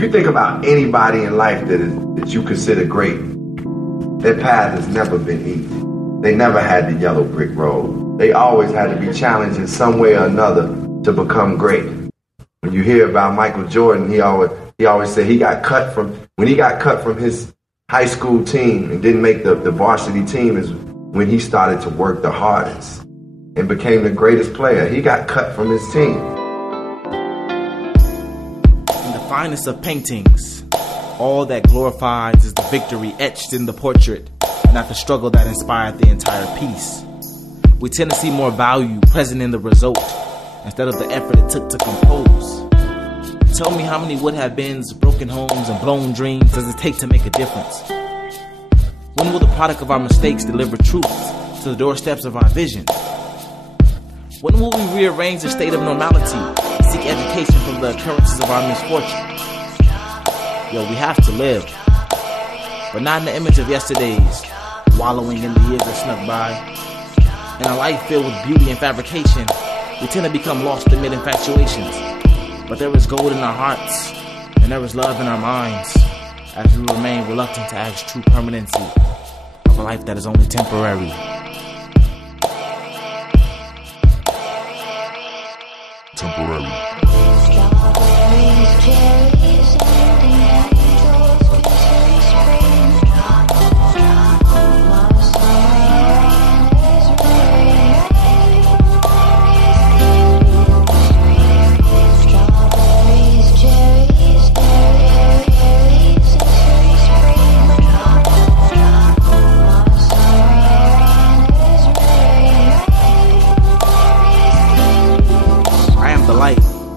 If you think about anybody in life that you consider great, their path has never been easy. They never had the yellow brick road. They always had to be challenged in some way or another to become great. When you hear about Michael Jordan, he always said when he got cut from his high school team and didn't make the varsity team is when he started to work the hardest and became the greatest player. He got cut from his team. In the finest of paintings, all that glorifies is the victory etched in the portrait, not the struggle that inspired the entire piece. We tend to see more value present in the result instead of the effort it took to compose. Tell me how many would-have-beens, broken homes, and blown dreams does it take to make a difference? When will the product of our mistakes deliver truth to the doorsteps of our vision? When will we rearrange the state of normality and seek education from the occurrences of our misfortune? Yo, we have to live, but not in the image of yesterdays, wallowing in the years that snuck by. In a life filled with beauty and fabrication, we tend to become lost amid infatuations. But there is gold in our hearts, and there is love in our minds, as we remain reluctant to ask true permanency of a life that is only temporary.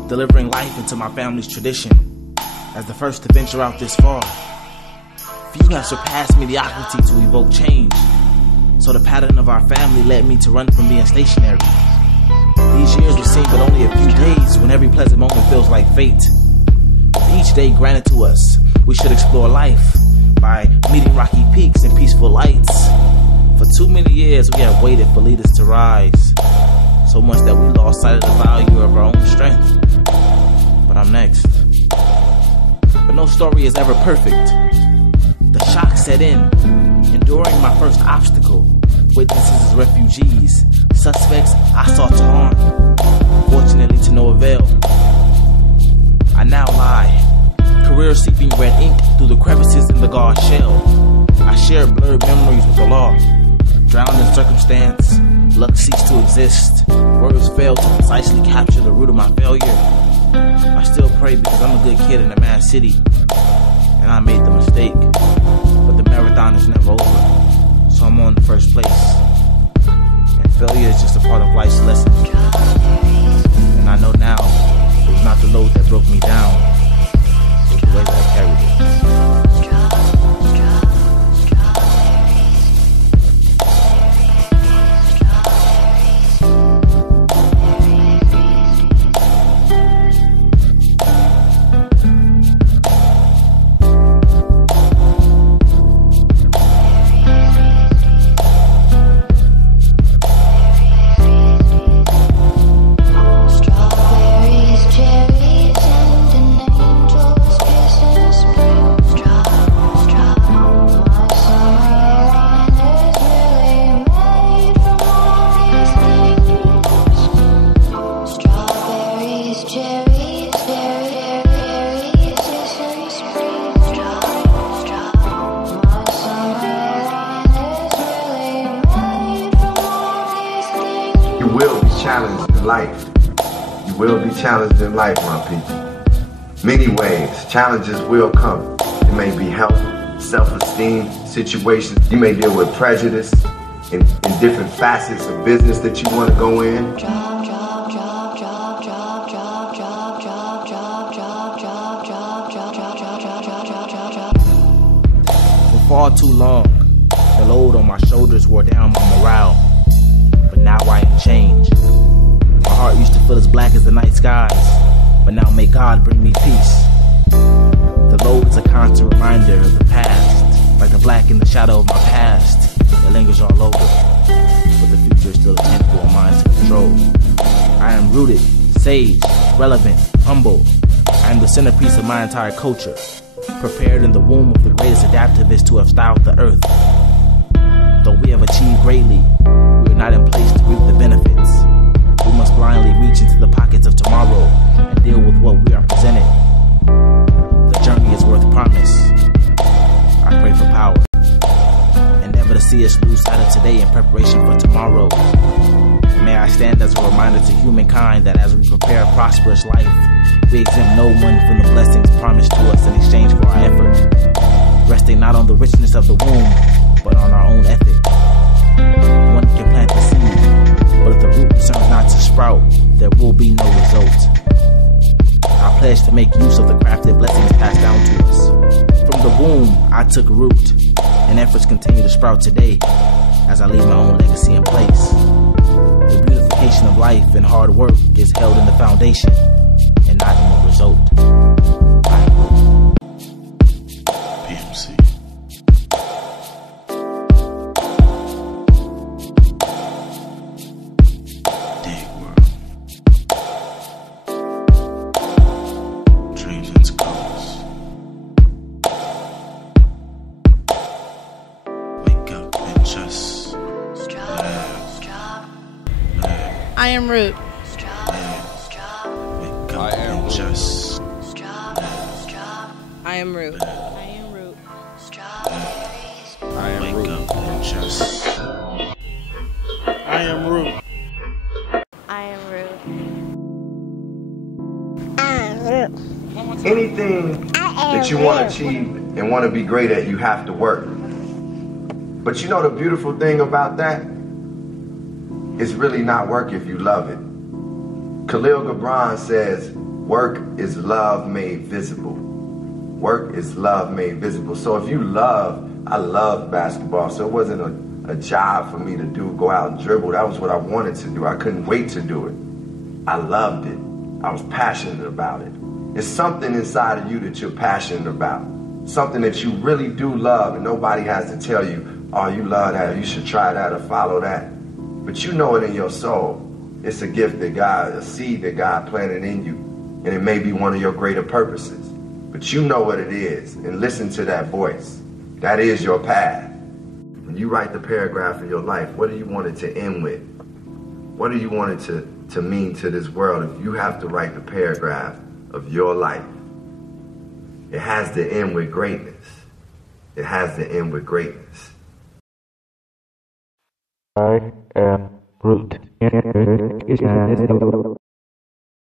Delivering life into my family's tradition. As the first to venture out this far, few have surpassed mediocrity to evoke change. So the pattern of our family led me to run from being stationary. These years would seem but only a few days when every pleasant moment feels like fate. With each day granted to us, we should explore life by meeting rocky peaks and peaceful lights. For too many years we have waited for leaders to rise, so much that we lost sight of the value of our own strength. But I'm next. But no story is ever perfect. The shock set in, enduring my first obstacle. Witnesses as refugees, suspects I sought to harm, fortunately to no avail. I now lie, career seeping red ink through the crevices in the guard shell. I share blurred memories with the law, drowned in circumstance. Luck ceased to exist. Words fail to precisely capture the root of my failure. I still pray because I'm a good kid in a mad city, and I made the mistake. But the marathon is never over, so I'm on the first place. And failure is just a part of life's lesson. And I know now it was not the load that broke me down, it was the way that I carried it. You will be challenged in life, my people. Many ways, challenges will come. It may be health, self-esteem, situations. You may deal with prejudice in different facets of business that you want to go in. For far too long, the load on my shoulders wore down my morale. But now I am changed. My heart used to feel as black as the night skies, but now may God bring me peace. The load is a constant reminder of the past, like the black in the shadow of my past. It lingers all over, but the future is still a tentacle of mine to control. I am rooted, sage, relevant, humble. I am the centerpiece of my entire culture, prepared in the womb of the greatest adaptivist to have styled the earth. Though we have achieved greatly, we are not in place to reap the benefits. We must blindly reach into the pockets of tomorrow and deal with what we are presented. The journey is worth promise. I pray for power, and never to see us lose sight of today in preparation for tomorrow. May I stand as a reminder to humankind that as we prepare a prosperous life, we exempt no one from the blessings promised to us in exchange for our effort, resting not on the richness of the womb, but on our own ethic. One can plant the seed, but if the root discerns not to sprout, there will be no result. I pledge to make use of the crafted blessings passed down to us. From the womb, I took root, and efforts continue to sprout today as I leave my own legacy in place. The beautification of life and hard work is held in the foundation and not in the result. PMC. Dig world. Dreams and skulls. Wake up and just I am root. I am just. I am root. I am root. I am wake up and just. I am root. I am root. Anything that you want to achieve and want to be great at, you have to work. But you know the beautiful thing about that? It's really not work if you love it. Khalil Gibran says, work is love made visible. Work is love made visible. So if you I loved basketball, so it wasn't a job for me to do, go out and dribble. That was what I wanted to do. I couldn't wait to do it. I loved it. I was passionate about it. It's something inside of you that you're passionate about. Something that you really do love, and nobody has to tell you, oh, you love that, you should try that or follow that. But you know it in your soul. It's a gift that God, a seed that God planted in you. And it may be one of your greater purposes. But you know what it is. And listen to that voice. That is your path. When you write the paragraph of your life, what do you want it to end with? What do you want it to mean to this world if you have to write the paragraph of your life? It has to end with greatness. It has to end with greatness. I am root.